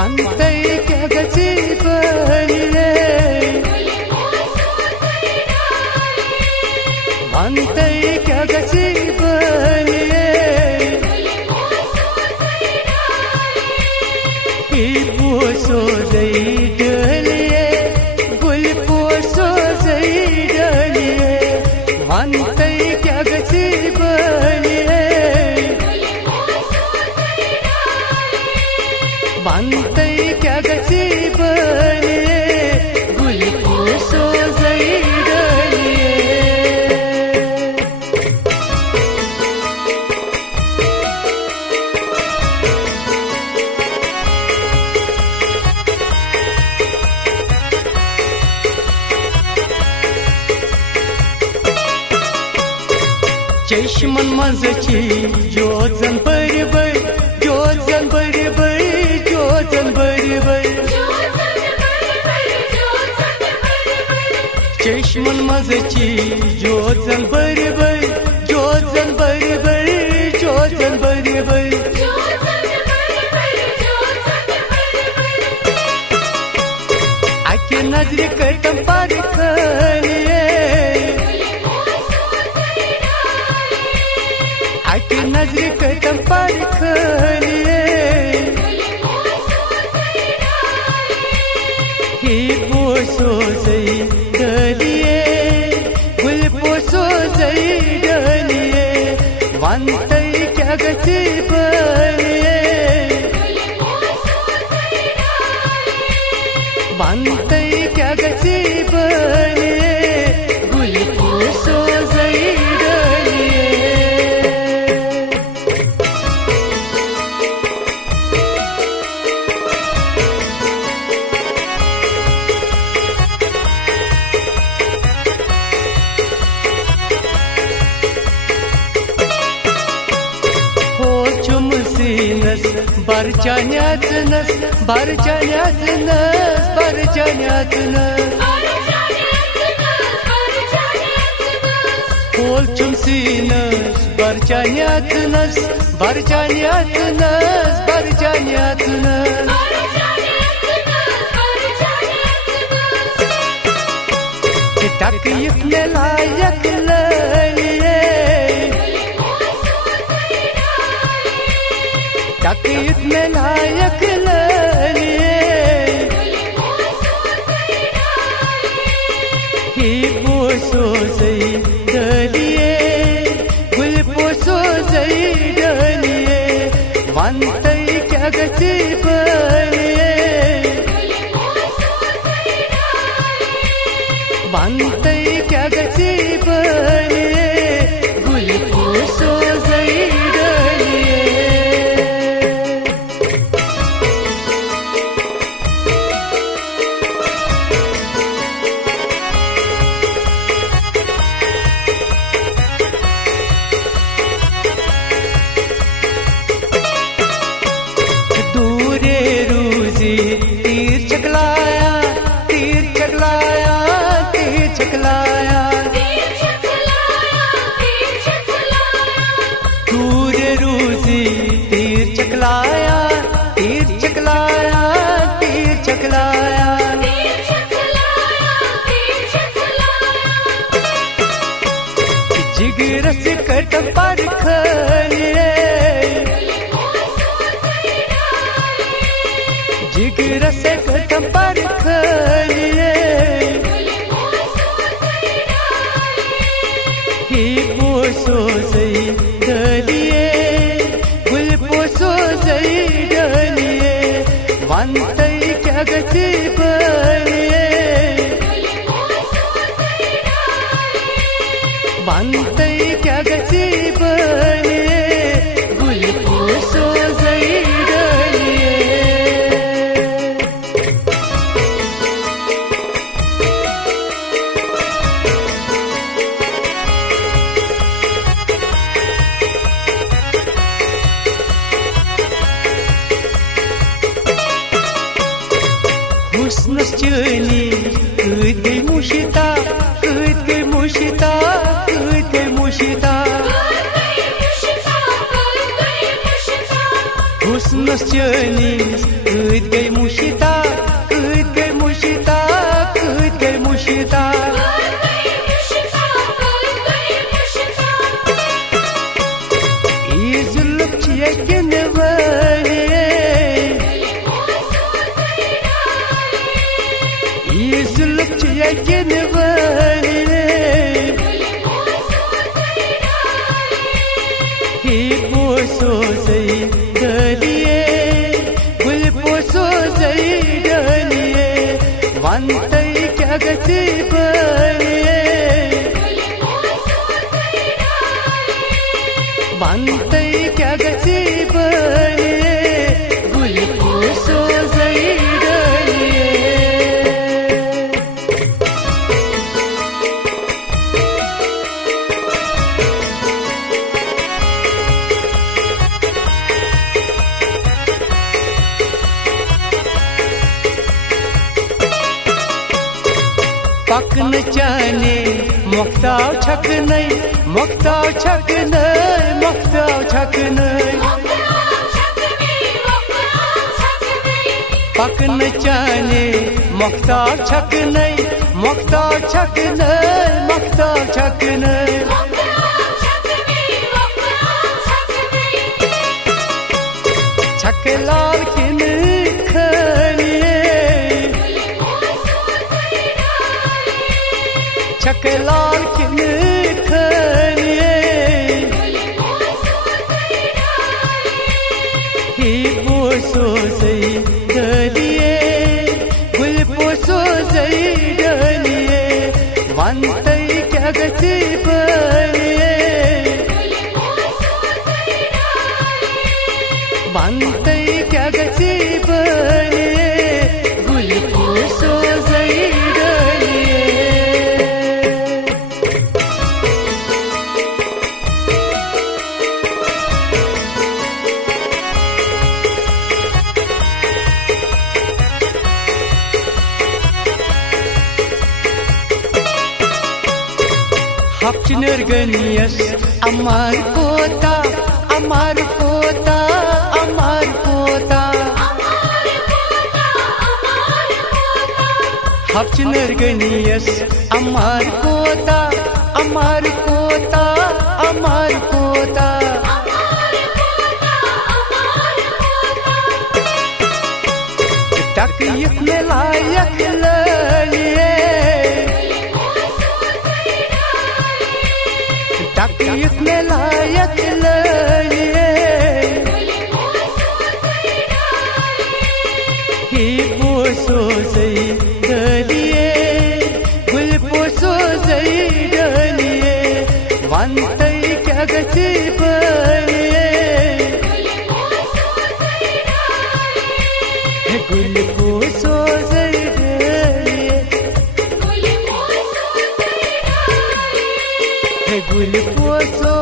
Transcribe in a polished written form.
वंतै क्या गची बनी रे वंतै क्या गची बनी रे पोसो जई डलिए गुल पोसो जई डलिए वंतै क्या गची बनी रे वंतै क्या गची बनी गुल पोसो जई डलिए चश्मन मजी जोजन बड़ी बड़ी जोजन बड़ी बड़ी जोजन बड़ी बड़ी चश्मन मजी जोजन बड़ी बड़ी जोजन बड़ी बड़ी जोजन बड़ी बड़ी आके नजर कटम पर खलिए आके नजर कदम पर खलिए ही पोसो जई डलिए गुल पोसो जई डलिए वंतै क्या गची बनिए वंतै क्या गची बनिए गुल पोसो जई डलिए Barcanyat nas, barcanyat nas, barcanyat nas. Kolchum sinas, barcanyat nas, barcanyat nas, barcanyat nas. Takif ne layak laliye. तकीत में लायक ललिए ही पोसो जई डलिए गुल पोसो जई डलिए वंतै क्या गची बनिए वंतै क्या गची बनिए गुल पोसो जई डलिए तीर चकलाया तीर चकलाया तीर चकलाया दूर रूसी तीर चकलाया तीर चकलाया तीर चकलाया जिगर से कटम पर खलिए जिगर से कदम पर खलिए ही पोसो जई डलिए गुल पोसो जई डलिए वंतै क्या गची बनिए वंतै क्या गची बनिए गुल पोसो जई डलिए हुस्नस चनी कद गई मुशिता कद गई मुशिता कद गई मुशिता हुस्नस चनी कद गई यकिन वाले ही पोसो जई डलिए गुल पोसो जई डलिए वंतै क्या गची बलिए वंतै क्या गची बलिए गुल पोसो जई डलिए पकन चाने मुक्ताव छक नहीं मुक्ताव छक नहीं मुक्ताव छक नहीं पकन चाने मुक्ताव छक नहीं मुक्ताव छक नहीं मुक्ताव छक नहीं छक लाल किन खलिए छक लाल किन खलिए ही पोसो जई डलिए गुल पोसो जई डलिए वंतै क्या गची बलिए वंतै क्या गची बलिए गुल पोसो जई डलिए Hapçınır gönüyüz amar kota amar kota amar kota Hapçınır gönüyüz amar kota amar kota amar kota Takıyık ne layık laliye तकयत में लायक ललिए ही पोसो जई डलिए गुल पोसो जई डलिए वंतै क्या गची बलिए गुल पोसो जई डलिए गुल पोसो